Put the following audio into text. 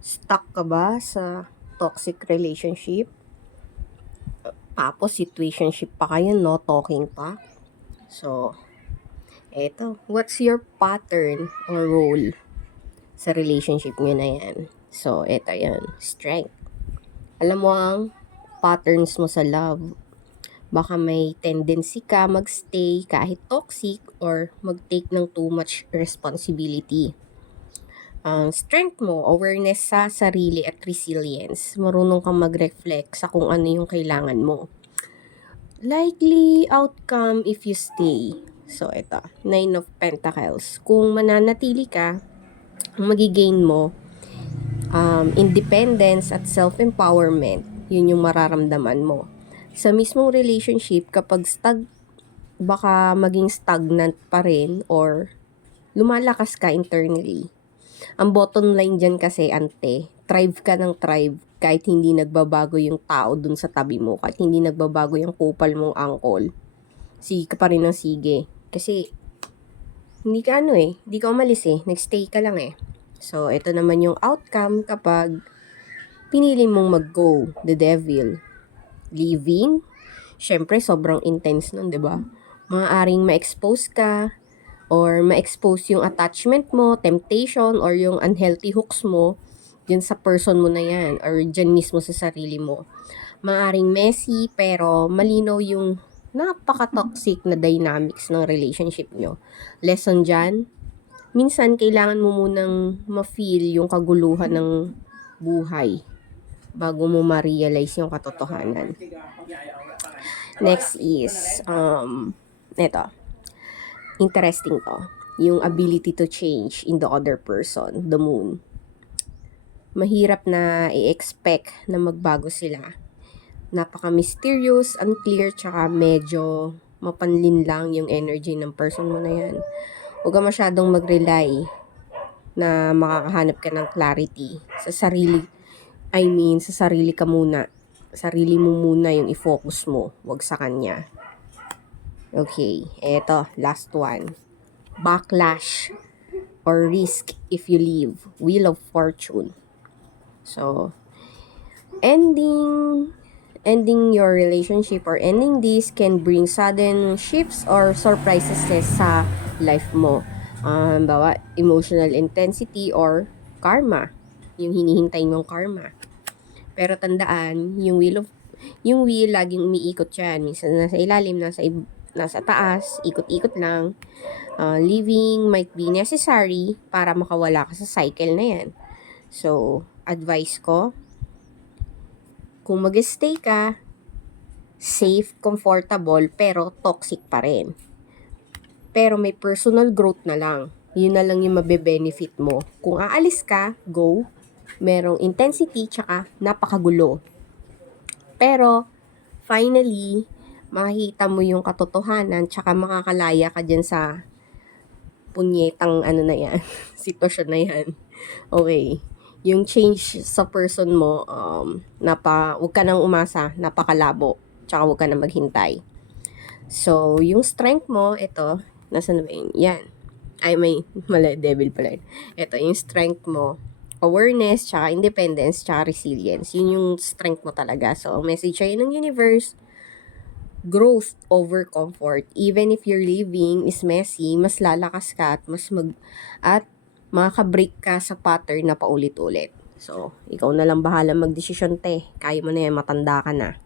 Stuck ka ba sa toxic relationship? Tapos situationship pa kayo, no talking pa. So, eto, what's your pattern or role sa relationship nyo na yan? So, eto yan, strength. Alam mo ang patterns mo sa love. Baka may tendency ka magstay kahit toxic or mag-take ng too much responsibility. Ang strength mo, awareness sa sarili at resilience. Marunong kang mag-reflect sa kung ano yung kailangan mo. Likely outcome if you stay. So, ito, Nine of Pentacles. Kung mananatili ka, ang magigain mo, independence at self-empowerment. Yun yung mararamdaman mo. Sa mismong relationship, kapag baka maging stagnant pa rin or lumalakas ka internally. Ang bottom line dyan kasi, thrive ka ng thrive kahit hindi nagbabago yung tao dun sa tabi mo, kahit hindi nagbabago yung kupal mong angkol. Sige ka pa rin ng sige. Kasi, hindi ka hindi ka umalis nagstay ka lang So, ito naman yung outcome kapag pinili mong mag-go, the devil. Leaving, syempre sobrang intense nun, 'di ba? Maaaring ma-expose ka, or ma-expose yung attachment mo, temptation, or yung unhealthy hooks mo dyan sa person mo na yan, or dyan mismo sa sarili mo. Maaring messy, pero malinaw yung napaka-toxic na dynamics ng relationship nyo. Lesson dyan, minsan kailangan mo munang ma-feel yung kaguluhan ng buhay bago mo ma-realize yung katotohanan. Next is, eto, interesting to. Yung ability to change in the other person, the moon. Mahirap na i-expect na magbago sila. Napaka-mysterious, unclear, tsaka medyo mapanlin lang yung energy ng person mo na yan. Huwag ka masyadong mag-rely na makakahanap ka ng clarity sa sarili. Sa sarili ka muna. Sarili mo muna yung i-focus mo, wag sa kanya. Okay, eto, last one. Backlash or risk if you leave. Wheel of Fortune. So, ending your relationship or ending this can bring sudden shifts or surprises sa life mo. Bawa, emotional intensity or karma. Yung hinihintay mong karma. Pero tandaan, yung wheel laging umiikot yan. Minsan nasa ilalim, nasa taas, ikot-ikot lang. Leaving might be necessary para makawala ka sa cycle na yan. So, advice ko, kung mag-stay ka, safe, comfortable, pero toxic pa rin. Pero may personal growth na lang. Yun na lang yung mabe-benefit mo. Kung aalis ka, go. Merong intensity, tsaka napakagulo. Pero, finally, makikita mo yung katotohanan, tsaka makakalaya ka dyan sa punyetang na yan, sitwasyon na yan. Okay. Yung change sa person mo, huwag ka nang umasa, napakalabo. Tsaka huwag ka nang maghintay. So, yung strength mo, ito, nasa na ba yun? Yan. Ay, mali, devil pala yun. Ito, yung strength mo, awareness, tsaka independence, tsaka resilience. Yun yung strength mo talaga. So, message sa'yo ng universe, growth over comfort. Even if your living is messy, mas lalakas ka at makaka-break ka sa pattern na paulit-ulit. So, ikaw na lang bahala magdesisyon, te. Kaya mo na yan, matanda ka na.